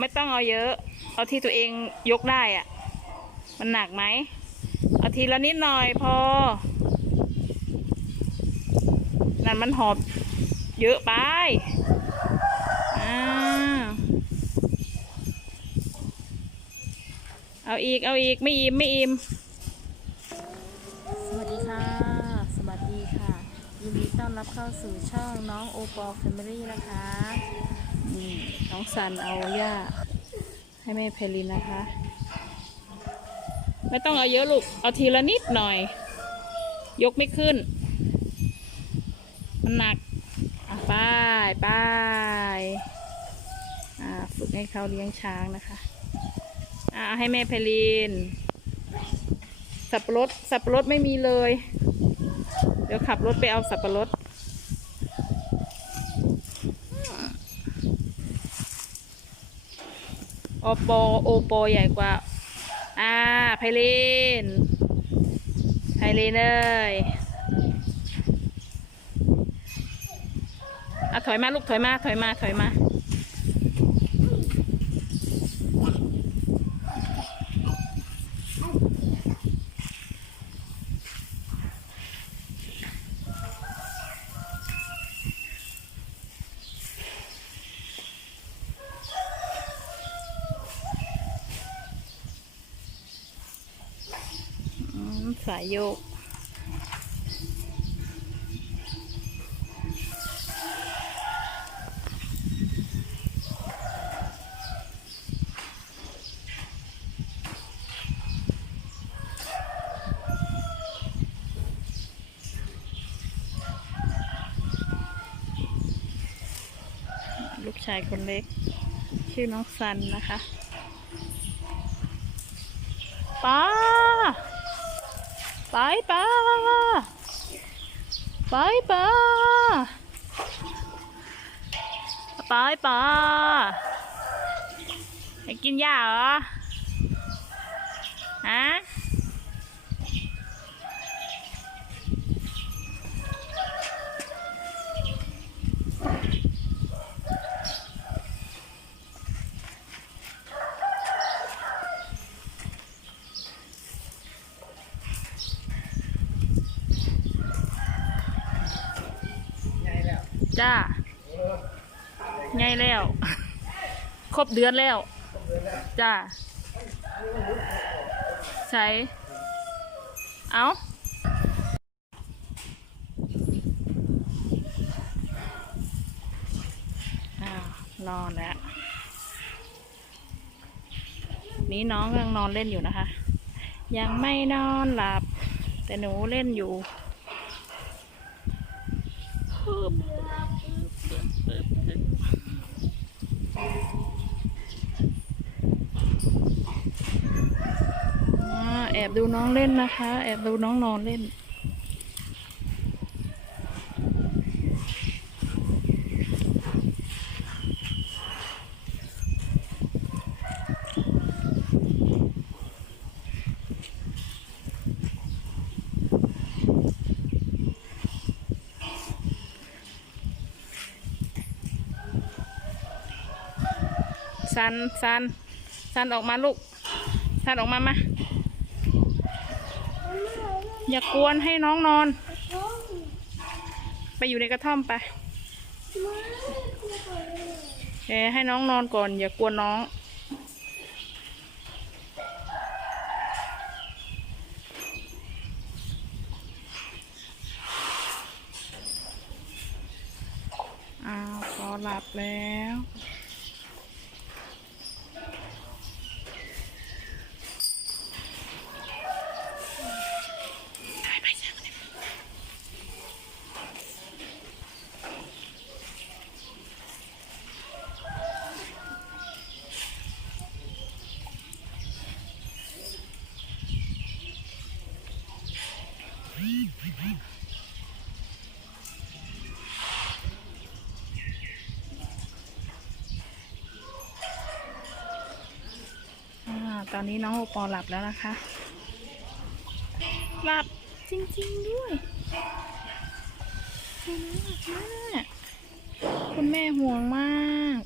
ไม่ต้องเอาเยอะ เอาที่ตัวเองยกได้อะมันหนักไหมเอาทีละนิดหน่อยพอ นั่นมันหอบเยอะไปอ่าเอาอีก เอาอีก ไม่อิ่ม ไม่อิ่ม สวัสดีค่ะ สวัสดีค่ะ ยินดีต้อนรับเข้าสู่ช่องน้องโอปอลแฟมิลี่นะคะ องสันเอาหญ้าให้แม่เพลินนะคะ ไม่ต้องเอาเยอะลูก เอาทีละนิดหน่อย ยกไม่ขึ้น มันหนักไป้ายป้ายฝึกให้เขาเลี้ยงช้างนะคะอาให้แม่เพลิน สับปะรดสับปะรดไม่มีเลย เดี๋ยวขับรถไปเอาสับปะรด อโปโอโปใหญ่กว่า อ่าไพลินไพลินเอยอะถอยมาลูกถอยมาถอยมาถอยมา สายโยก ลูกชายคนเล็ก ชื่อน้องซันนะคะป้า ไปป้าไปป้าไปป้าให้กินหญ้าเหรอฮะ จ้าไงแล้ว ครบเดือนแล้ว จ้าใช้เอาอนอนแล้ว นี้น้องกำลังนอนเล่นอยู่นะคะ ยังไม่นอนหลับ แต่หนูเล่นอยู่ แอบดูน้องเล่นนะคะ แอบดูน้องนอนเล่น ซันซันซันออกมาลูกซันออกมามาอย่ากวนให้น้องนอน ไปอยู่ในกระท่อมไปเอให้น้องนอนก่อน อย่ากวนน้อง อ้าวพอหลับแล้ว นี้น้องโอปอหลับแล้วนะคะ หลับจริง ๆ ด้วยน่ารักมากคุณแม่ห่วงมาก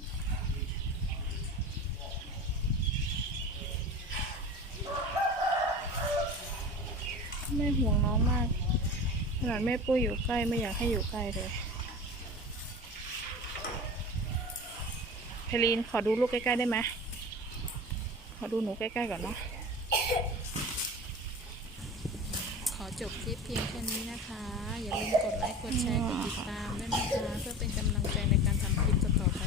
แม่ห่วงน้องมากขนาดแม่ปุ้ยอยู่ใกล้ไม่อยากให้อยู่ใกล้เลยเพลินขอดูลูกใกล้ ๆ ได้ไหม ขอดูหนูใกล้ ๆ ก่อนเนาะ ขอจบคลิปเพียงแค่นี้นะคะ อย่าลืมกดไลค์ กดแชร์ กดติดตามด้วยนะคะ เพื่อเป็นกำลังใจในการทำคลิปต่อๆไป